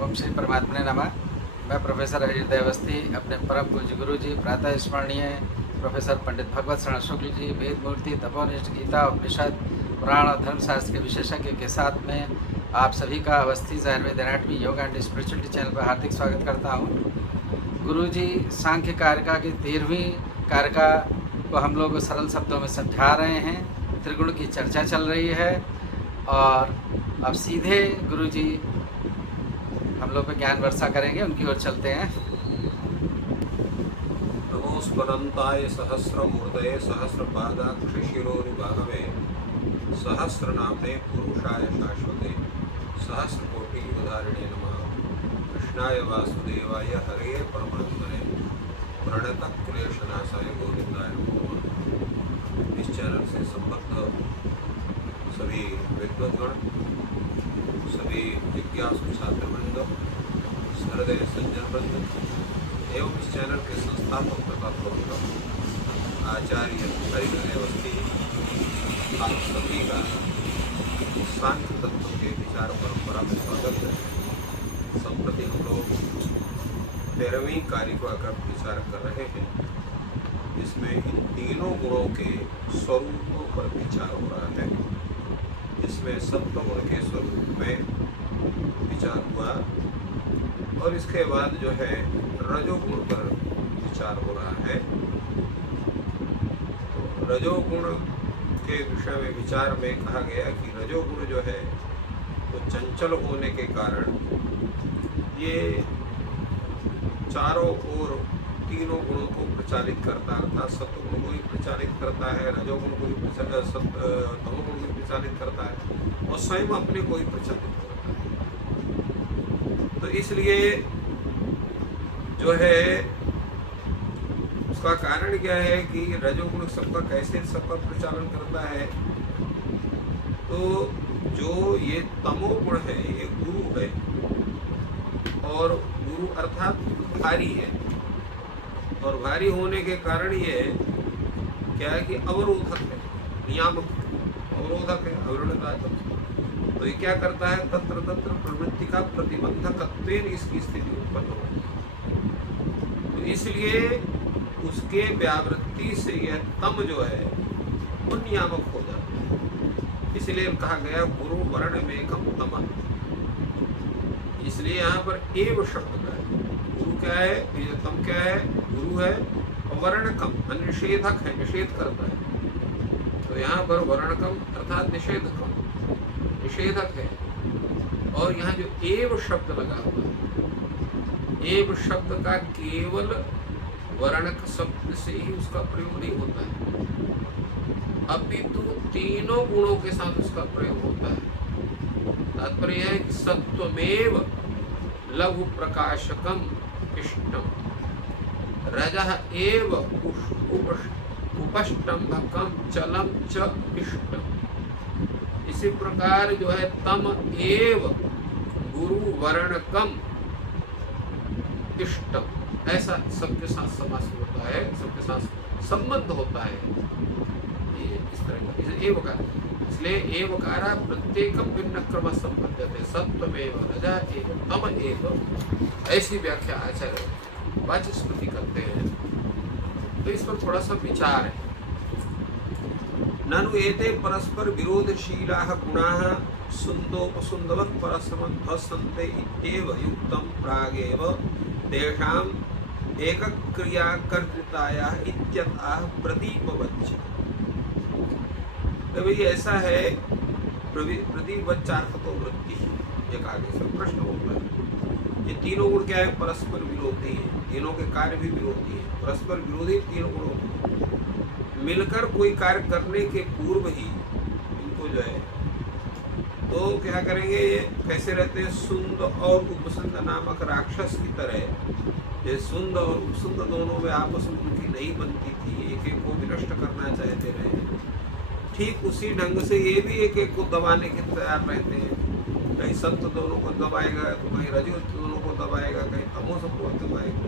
ओम श्री परमात्मने नमः। मैं प्रोफेसर हरिहृदय अवस्थी अपने परम पूज्य गुरु जी प्रातः स्मरणीय प्रोफेसर पंडित भगवत शरण शुक्ल जी वेद मूर्ति तपोनिष्ठ गीता उपनिषद पुराण और धर्मशास्त्र के विशेषज्ञ के साथ में आप सभी का Awasthi Ayurveda anatomy yoga and spirituality channel पर हार्दिक स्वागत करता हूँ। गुरु जी सांख्य कारिका की 13वीं कारिका को हम लोग सरल शब्दों में समझा रहे हैं। त्रिगुण की चर्चा चल रही है और अब सीधे गुरु जी हम लोग पे ज्ञान वर्षा करेंगे, उनकी ओर चलते हैं। नमोस्पदन्ताय सहस्रमूर्तये सहस्रपादाक्ष शिरोरुबाहवे सहस्रनाम्ने पुरुषाय शाश्वते सहस्रकोटियुगधारिणे नमः। कृष्णाय वासुदेवाय हरे परमात्मने प्रणतक्लेशनाशाय गोविंदाय नमो नमः। इस चैनल से संबद्ध सभी विद्वद्गण, सभी जिज्ञासु छात्रवृंद, हृदय सज्जनवृंद एवं इस चैनल के संस्थापक तथा प्रबंधक आचार्य हरिहृदय अवस्थी आप सभी का सांख्य तत्व के विचार परंपरा में स्वागत है। संप्रति हम लोग 13वीं कारिका का विचार कर रहे हैं, जिसमें इन तीनों गुणों के स्वरूपों पर विचार हो रहा है। इसमें सत्वगुण के स्वरूप में विचार हुआ और इसके बाद जो है रजोगुण पर विचार हो रहा है। तो रजोगुण के विषय में विचार में कहा गया कि रजोगुण जो है वो चंचल होने के कारण ये चारों ओर तीनों गुणों को प्रचालित करता है, अर्थात सत्वगुण को भी प्रचालित करता है, रजोगुण को भी तमोगुण को भी प्रचालित करता है और स्वयं अपने को भी प्रचालित करता है। तो इसलिए जो है उसका कारण क्या है कि रजोगुण सबका कैसे सबका प्रचालन करता है। तो जो ये तमोगुण है ये गुरु है और गुरु अर्थात भारी है और भारी होने के कारण ये क्या है कि अवरोधक है, नियामक अवरोधक है, अवरोधक। तो ये क्या करता है, तत्र तत्र प्रवृत्ति का प्रतिबंधकत्वेन इसकी स्थिति उत्पन्न होती है। तो इसलिए उसके व्यावृत्ति से यह तम जो है वो नियामक हो जाता है। इसलिए कहा गया गुरु वर्ण में कम तम। इसलिए यहाँ पर एव शब्द का है। गुरु क्या है, ये तम क्या है, गुरु है और वर्णकम निषेधक है, निषेध करता है। तो यहाँ पर वर्णकम अर्थात निषेधकम, निषेधक है। और यहाँ जो एव शब्द लगा हुआ है, एव शब्द का केवल वर्णक शब्द से ही उसका प्रयोग नहीं होता है, अपितु तीनों गुणों के साथ उसका प्रयोग होता है। तात्पर्य है कि सत्वमेव लघु प्रकाशकम इष्टम रजः एव उपष्टम्भकम चलम च इष्टम। इसी प्रकार जो है तम एव गुरु वर्णकम इष्टम, ऐसा सबके साथ समास होता है, सबके साथ संबंध होता है। ये इस तरह का इसे एवकार, इसलिए एवकारा प्रत्येकम भिन्न क्रम संबद्धते सत्वमेव रजः एव तम एव, ऐसी व्याख्या आचार्य वाचस्पति करते हैं। तो इस पर थोड़ा सा विचार है। ननु एते परस्पर विरोधशीलाः गुणाः सुन्दोपसुन्दवत् परस्परमध्वसन्ते इत्येव युक्तं प्रागेव तेषाम् एकक्रियाकर्तृतायाः इत्यतः प्रदीपवच्च। तो भाई ऐसा है, प्रदीपवच्चार्थ तो वृत्ति, एक आगे से प्रश्न होता है। ये तीनों गुण क्या है, परस्पर विरोधी है, तीनों के कार्य भी विरोधी है, परस्पर विरोधी तीनों गुणों मिलकर कोई कार्य करने के पूर्व ही इनको जो है तो क्या करेंगे, ये कैसे रहते हैं, सुंद और उपसुंद नामक राक्षस की तरह। ये सुंद और उपसुंद दोनों में आपस में उनकी नहीं बनती थी, एक एक को भी नष्ट करना चाहते रहे। ठीक उसी ढंग से ये भी एक एक को दबाने के तैयार रहते हैं। कहीं सत्व दोनों को दबाएगा तो कहीं रजो दोनों को दबाएगा, कहीं तमो सबको दबाएगा।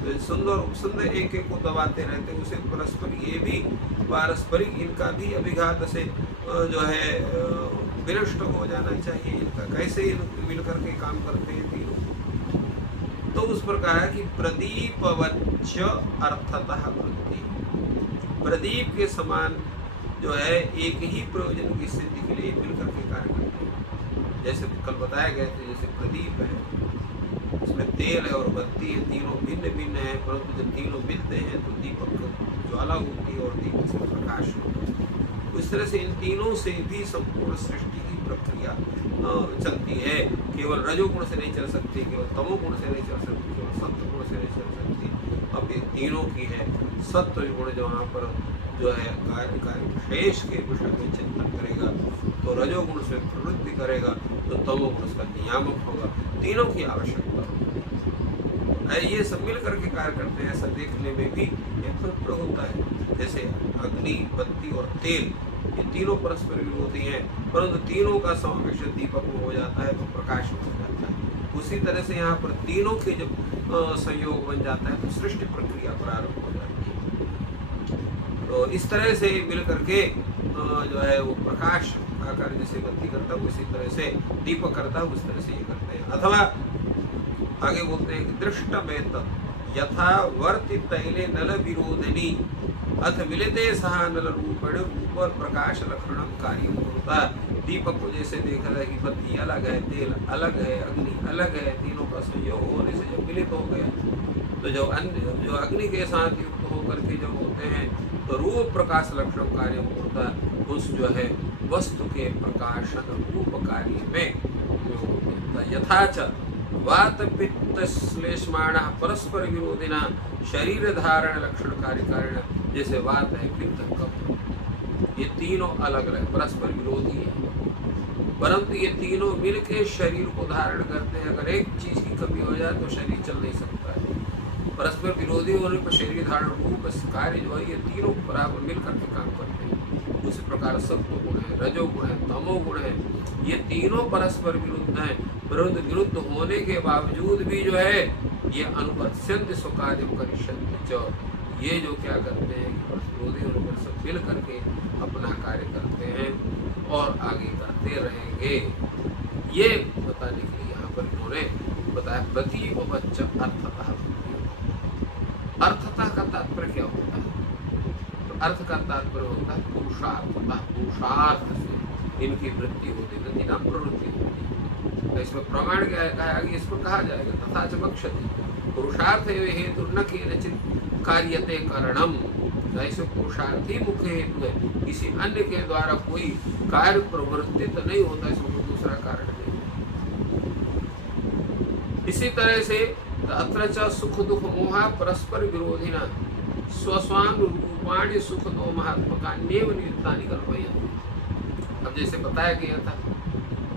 तो सुंदर और उपसुंद एक एक को दबाते रहते हैं। उसे परस्पर ये भी पारस्परिक इनका भी अभिघात से जो है विनष्ट हो जाना चाहिए इनका। कैसे मिलकर के काम करते हैं तीनों? तो उस प्रकार है कि प्रदीपवच्च अर्थतः वृत्ति, प्रदीप के समान जो है एक ही प्रयोजन की सिद्धि के लिए मिलकर के कार्य करते हैं। जैसे कल बताया गया था, जैसे प्रदीप है, उसमें तेल है और बत्ती है, तीनों भिन्न भिन्न है, परंतु जब तीनों मिलते हैं तो दीपक ज्वाला होती है और दीपक से प्रकाश होता है। इस तरह से इन तीनों से भी संपूर्ण सृष्टि की प्रक्रिया चलती है। केवल रजोगुण से नहीं चल सकती, केवल तमोगुण से नहीं चल सकती, केवल सत्व गुण से नहीं चल सकती। अब ये तीनों की है। सत्व गुण जहाँ पर जो है कार्य विशेष के विषय में चिंतन करेगा, तो रजोगुण से प्रवृत्ति करेगा, तो तमोगुण उसका नियामक होगा। तीनों की आवश्यकता होगी। ये सब मिल करके कार्य करते हैं, ऐसा देखने में भी एक फर्क होता है। जैसे अग्नि, बत्ती और तेल, ये तीनों परस्पर विरोधी हैं, परंतु तीनों का समावेश दीपक में हो जाता है तो प्रकाश हो जाता है। उसी तरह से यहाँ पर तीनों के जब संयोग बन जाता है तो सृष्टि प्रक्रिया प्रारंभ हो जाती है। तो इस तरह से मिल करके जो है वो प्रकाश का कार्य जैसे बत्ती करता है उसी तरह से दीपक करता है, उस तरह से ये करते हैं। अथवा आगे बोलते हैं कि दृष्टमेत यथा वर्ति तैले नल विरोधिनी अथ मिलते सहा नल रूपण रूप और प्रकाश लक्षणम कार्य होता। दीपक को जैसे देखा जाए कि बत्ती अलग है, तेल अलग है, अग्नि अलग है, तीनों का संयोग होने से जब मिलित हो गया तो जो अग्नि के साथ युक्त होकर के जब होते हैं तो रूप प्रकाश लक्षण कार्य होता है। उस जो है वस्तु के प्रकाशन रूप कार्य में यथाच वात पित्त श्लेष्माण परस्पर विरोधिना शरीर धारण लक्षण कार्य कारण, जैसे वात है, पित्त, कफ, ये तीनों अलग अलग परस्पर विरोधी है, परंतु ये तीनों मिलके शरीर को धारण करते हैं। अगर एक चीज की कमी हो जाए तो शरीर चल नहीं सकता है। परस्पर विरोधी होने पर शरीर धारण रूप कार्य जो है ये तीनों बराबर मिल करके काम करते हैं। उसी प्रकार सत्व गुण है, रजो गुण है, तमो गुण है, ये तीनों परस्पर विरुद्ध हैं, परंतु विरुद्ध होने के बावजूद भी जो है ये अनुपत्स्यन्ति स्वकार्यं करिष्यन्ति च, ये जो क्या करते हैं कि विरोधी होने पर सब मिल करके अपना कार्य करते हैं और आगे करते रहेंगे। ये बताने के लिए यहाँ पर इन्होंने बताया प्रतीपवच्च अर्थतः। अर्थतः का तात्पर्य क्या होता है? तो अर्थ का तात्पर्य होता है पुरुषार्थता, पुरुषार्थ से इनकी वृत्ति होती है, गति नाम प्रवृत्ति होती है। तो इसमें प्रमाण क्या है आगे इसको कहा जाएगा, तथा च वक्ष्यति पुरुषार्थ हेतु न केनचित् कार्यते करणम। ऐसे पुरुषार्थी मुख्य हेतु है, किसी अन्य के द्वारा कोई कार्य प्रवर्तित तो नहीं होता, इसमें कोई दूसरा कारण नहीं। इसी तरह से अत्र च सुख दुख मोह परस्पर विरोधिना स्वस्वान रूपाणि सुख दो महात्मकान्येव निमित्तानि कल्पयन्ति। अब जैसे बताया गया था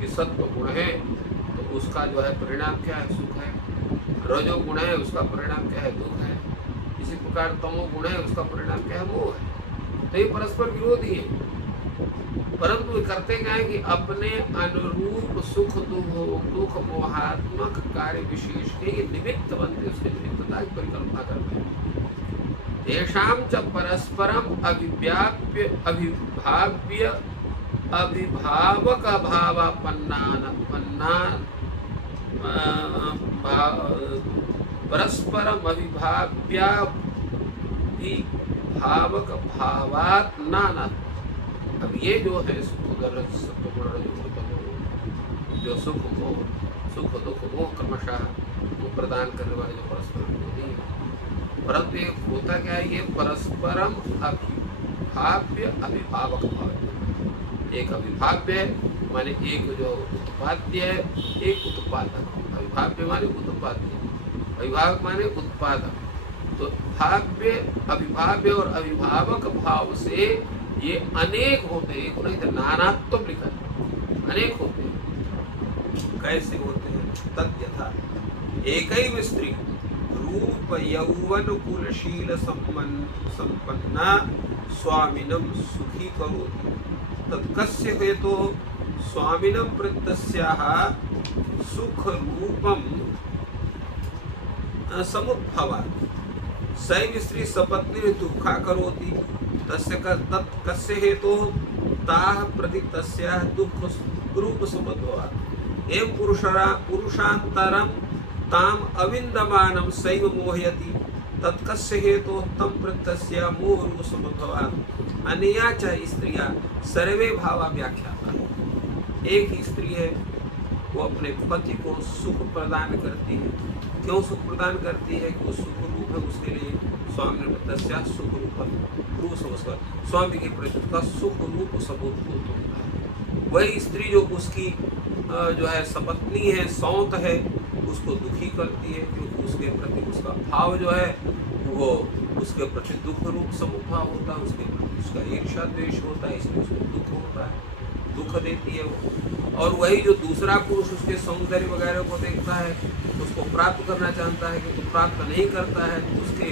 कि सत्व गुण है तो उसका जो है परिणाम क्या है, सुख है। रजो गुण है उसका परिणाम क्या है, दुख है। इसी प्रकार तमो गुण है उसका परिणाम क्या है, मोह है। तो ये परस्पर विरोधी है, परंतु वे करते क्या है कि अपने अनुरूप सुख दुख मोहात्मक कार्य विशेष के निमित्त बनते, उसके निमित्तता की परिकल्पना करते हैं। तेषां च परस्परम अभिव्याप्य अभिभाव्य अभिभावक परस्परम अभिभाव्या भावक भावात नाना। अब ये जो है जो सुख दुख मोह क्रमशः वो प्रदान करने वाले जो परस्पर विरोधी है, परंतु ये होता क्या है, ये परस्परम अभिभाव्य अभिभावक भाव। एक अभिभाव्य है माने एक जो उत्पाद्य है, एक उत्पादक। अभिभाव्य माने उत्पाद्य, अभिभावक माने उत्पादक। तो भाव्य अभिभाव्य और अभिभावक भाव से ये अनेक होते हैं, एक नहीं तो नानात्व लिखा है, अनेक होते हैं। कैसे होते हैं? तद्यथा एकैव स्त्री रूप यौवन कुलशील संपन्ना स्वामिनं सुखी करोति तत्कस्य हेतु स्वामिनं प्रत्यस्याः सुख रूपं समुद्भवात्। सैव स्त्री सपत्नी दुखा करोति तस्य कस्य हेतु ताः प्रति तस्याः दुःख रूप समत्वात् एवं पुरुषान्तरं ताम अविन्दमानं सैव मोहयति तत्कस्य हेतोः तं प्रति तस्याः मोह रूप समत्वात् अनया च स्त्रियाः सर्वे भावा व्याख्याता। एक ही स्त्री है, वो अपने पति को सुख प्रदान करती है। क्यों सुख प्रदान करती है? कि वो सुख रूप है, उसके लिए स्वामी ने तस्या सुख रूप स्वामी के प्रति उसका सुख रूप सबूत होता है। वही स्त्री जो उसकी जो है सपत्नी है, सौंत है, उसको दुखी करती है, क्योंकि उसके प्रति उसका भाव जो है वो उसके प्रति दुख रूप समुद्भाव होता है, उसके प्रति उसका ईर्ष्या द्वेष होता है, इसलिए उसको दुख होता है, दुख देती है वो। और वही जो दूसरा पुरुष उसके सौंदर्य वगैरह को देखता है, उसको प्राप्त करना चाहता है, किंतु प्राप्त नहीं करता है, तो उसके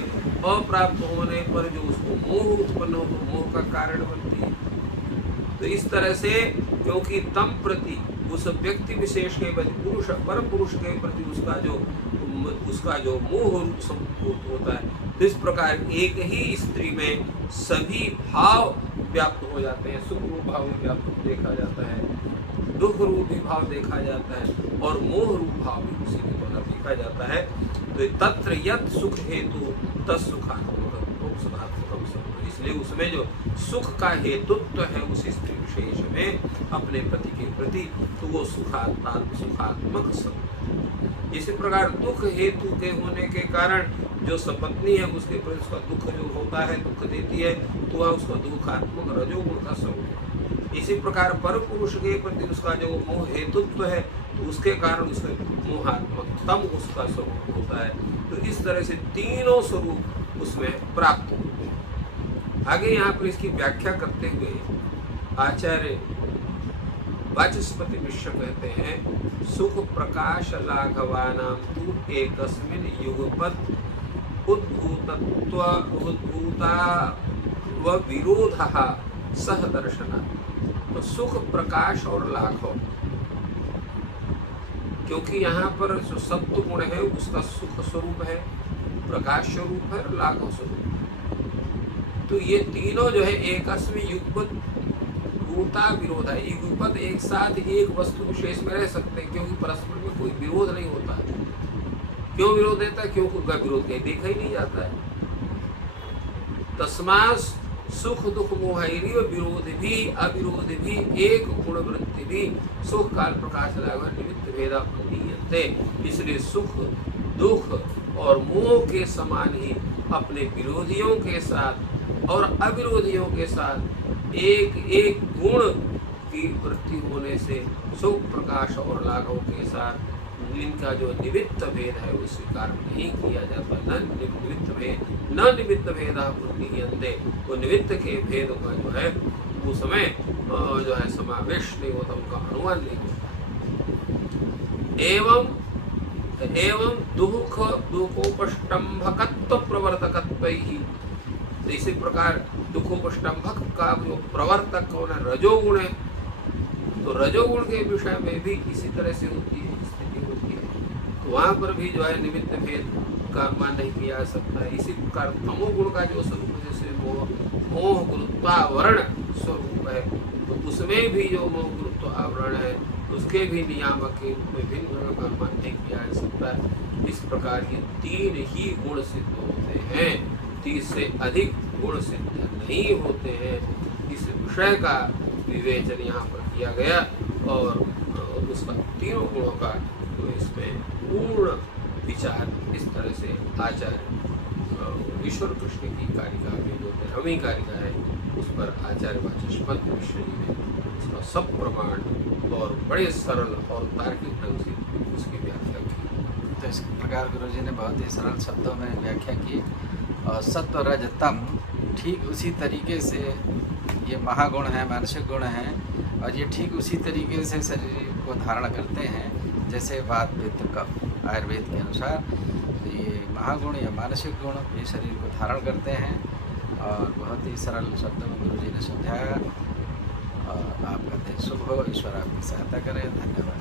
अप्राप्त होने पर जो उसको मोह उत्पन्न हो, तो मोह का कारण बनती है। तो इस तरह से क्योंकि तम प्रति उस व्यक्ति विशेष के प्रति पुरुष परम पुरुष के प्रति उसका जो मोह रूप संभूत होता है, तो इस प्रकार एक ही स्त्री में सभी भाव व्याप्त हो जाते हैं। सुख रूप भाव भी व्याप्त देखा जाता है, दुख रूप भी भाव देखा जाता है, और मोह रूप भाव भी उसी के द्वारा देखा जाता है। तो तत्र यत् सुख हेतु तत्सुखात्मक इसलिए उसमें जो सुख का हेतुत्व है उस स्त्री विशेष में अपने पति के प्रति, तो वो सुखात्मक सब। इसी प्रकार दुख हेतु के होने के कारण जो सपत्नी है उसके प्रति उसका दुख जो होता है, दुख देती है, तो वह उसका दुखात्मक रजोगुण का स्वरूप। इसी प्रकार पर पुरुष के प्रति उसका जो मोह हेतुत्व है, तो उसके कारण उसका मोहात्मक तम उसका स्वरूप होता है। तो इस तरह से तीनों स्वरूप उसमें प्राप्त होते हैं। आगे यहाँ पर इसकी व्याख्या करते हुए आचार्य वाचस्पति मिश्र कहते हैं, सुख प्रकाश लाघवानां तु एकस्मिन् युगपत् उद्भूता व विरोधः सह दर्शनात्। तो सुख प्रकाश और लाघव, क्योंकि यहाँ पर जो सत्व गुण है उसका सुख स्वरूप है, प्रकाश स्वरूप है, लाघव स्वरूप। तो ये तीनों जो है एकस्मिन् युगपत् भूता विरोध है। युगपत् एक साथ एक वस्तु विशेष में रह सकते हैं, क्योंकि परस्पर में कोई विरोध नहीं होता है। क्यों विरोध रहता है? क्योंकि उनका विरोध कहीं देखा ही नहीं जाता है। तस्मात् सुख दुख मोहैरिव विरोध भी अविरोध भी एक गुण वृत्ति भी सुख काल प्रकाश लाघव निमित्त भेदा प्रतीयते। इसलिए सुख दुख और मोह के समान ही अपने विरोधियों के साथ और अविरोधियों के साथ एक एक गुण की वृत्ति होने से सुख प्रकाश और लाघव के साथ इनका जो निमित्त भेद है वो स्वीकार नहीं किया जाता। न निमित्त भेद प्रतीयन्ते, वो निमित्त के भेद का जो है वो समय जो है समावेश नहीं होता, उनका अनुमान नहीं होता। एवं दुख दुखोपष्टम्भकत्व प्रवर्तकत्व ही, तो इसी प्रकार दुखोपष्टम्भक का जो प्रवर्तक कौन है? रजोगुण है। तो रजोगुण के विषय में भी इसी तरह से होती है, स्थिति होती है। तो वहाँ पर भी जो है निमित्त भेद का अनुमान नहीं किया जा सकता है। इसी प्रकार तमोगुण का जो स्वरूप जैसे मोह गुरुत्वावरण स्वरूप है, तो उसमें भी जो मोह गुरुत्व आवरण है उसके भी नियामक के रूप में भिन्न गुणों का अनुमान नहीं किया जा सकता है। इस प्रकार ये तीन ही गुण सिद्ध होते हैं, 30 से अधिक गुण सिद्ध नहीं होते हैं। इस विषय का विवेचन यहाँ पर किया गया और उसका तीनों गुणों का तो इसमें पूर्ण विचार इस तरह से आचार्य ईश्वर कृष्ण की कारिका में जो 13वीं कारिका है उस पर आचार्य वाचस्पति मिश्र जी ने उसका सब प्रमाण और बड़े सरल और तार्किक ढंग से उसकी व्याख्या की। तो इस प्रकार गुरु जी ने बहुत ही सरल शब्दों में व्याख्या की। और सत्व रज तम ठीक उसी तरीके से ये महागुण है, मानसिक गुण हैं, और ये ठीक उसी तरीके से शरीर को धारण करते हैं जैसे वात पित्त कफ आयुर्वेद के अनुसार। तो ये महागुण या मानसिक गुण ये शरीर को धारण करते हैं और बहुत ही सरल शब्दों में गुरु जी ने समझाया। और आपका दिन शुभ हो, ईश्वर आपकी सहायता करें। धन्यवाद।